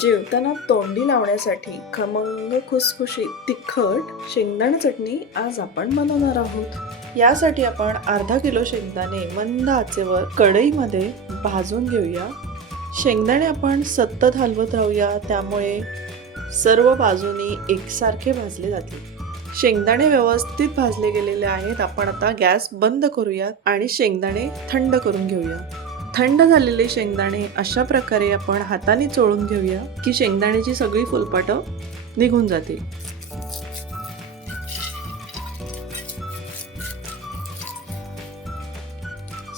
जेवताना तोंडी लावण्यासाठी खमंग खुसखुशीत तिखट शेंगदाणा चटणी आज आपण बनवणार आहोत। यासाठी आपण अर्धा किलो शेंगदाणे मंद आचेवर कढईमध्ये भाजून घेऊया। शेंगदाणे आपण सतत हलवत राहूया, त्यामुळे सर्व बाजूनी एकसारखे भाजले जातील। शेंगदाणे व्यवस्थित भाजले गेलेले आहेत। आपण आता गॅस बंद करूयात आणि शेंगदाणे थंड करून घेऊया। थंड झालेले शेंगदाणे अशा प्रकारे आपण हाताने चोळून घेऊया की शेंगदाण्याची सगळी फुलपाटं निघून जातील।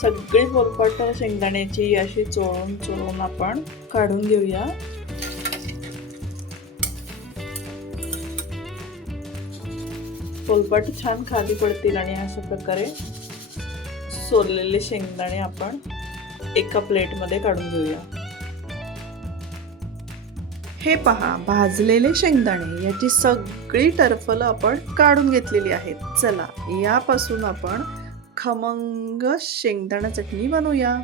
सगळी फुलपाटं शेंगदाण्याची अशी चोळून चोळून आपण काढून घेऊया। फुलपाट छान खाली पडतील आणि अशा प्रकारे सोललेले शेंगदाणे आपण एका प्लेटमध्ये काढून घेऊया। हे पहा, भाजलेले शेंगदाणे याची सगळी टरफलं आपण काढून घेतलेली आहेत। चला यापासून आपण खमंग शेंगदाणा चटणी बनवूया।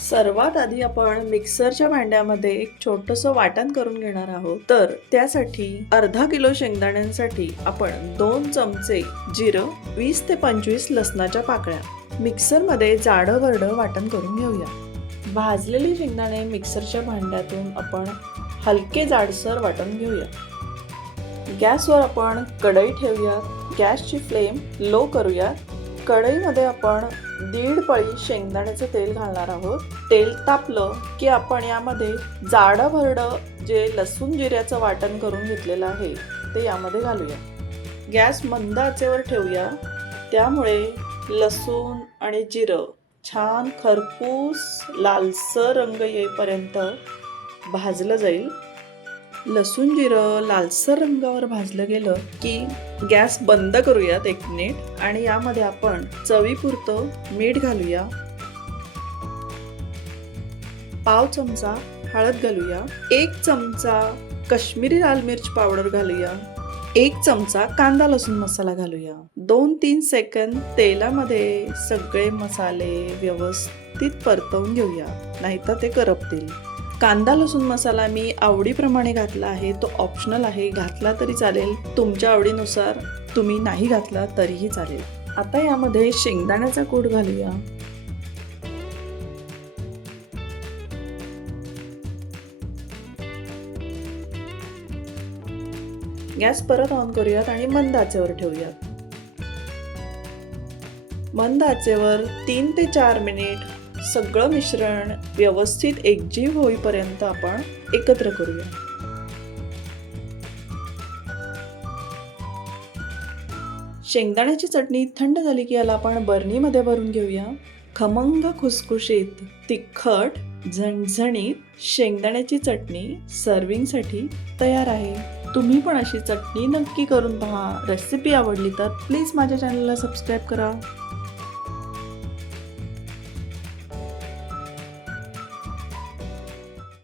सर्वात आधी आपण मिक्सरच्या भांड्यामध्ये एक छोटंसं वाटण करून घेणार आहोत। तर त्यासाठी अर्धा किलो शेंगदाण्यांसाठी आपण 2 चमचे जिरं, 20 ते 25 लसणाच्या पाकळ्या मिक्सरमध्ये जाडं वाटण करून घेऊया। भाजलेले शेंगदाणे मिक्सरच्या भांड्यातून आपण हलके जाडसर वाटून घेऊया। गॅसवर आपण कढई ठेवूया। गॅसची फ्लेम लो करूया। कढईमध्ये आपण 1.5 पळी शेंगदाण्याचं तेल घालणार आहोत। तेल तापलं की आपण यामध्ये जाडं जे लसूण जिऱ्याचं वाटण करून घेतलेलं आहे ते यामध्ये घालूया। गॅस मंद आचेवर ठेवूया, त्यामुळे लसूण आणि जिरं छान खरपूस लालसर रंग येईपर्यंत भाजलं जाईल। लसूण जिरं लालसर रंगावर भाजलं गेलं की गॅस बंद करूयात 1 मिनिट आणि यामध्ये आपण चवीपुरतं मीठ घालूया। पाव चमचा हळद घालूया। 1 चमचा काश्मीरी लाल मिर्च पावडर घालूया। 1 चमचा कांदा लसूण मसाला घालूया। 2-3 सेकंद तेलामध्ये सगळे मसाले व्यवस्थित परतवून घेऊया, नाहीतर ते करपतील। कांदा लसूण मसाला मी आवडीप्रमाणे घातला आहे, तो ऑप्शनल आहे, घातला तरी चालेल, तुमच्या आवडीनुसार। तुम्ही नाही घातला तरीही चालेल। आता यामध्ये शेंगदाण्याचा कूट घालूया। गॅस परत ऑन करूयात आणि मंद आचेवर ठेवूयात। मंद आचेवर 3 ते 4 मिनिट सगळं मिश्रण व्यवस्थित एकजीव होईपर्यंत आपण एकत्र करूया। शेंगदाण्याची चटणी थंड झाली की याला आपण बरणीमध्ये भरून घेऊया। खमंग खुसखुशीत तिखट झणझणीत शेंगदाण्याची चटणी सर्विंगसाठी तयार आहे। तुम्ही पण अशी चटणी नक्की करून पहा। रेसिपी आवडली तर प्लीज माझ्या चॅनलला सबस्क्राईब करा।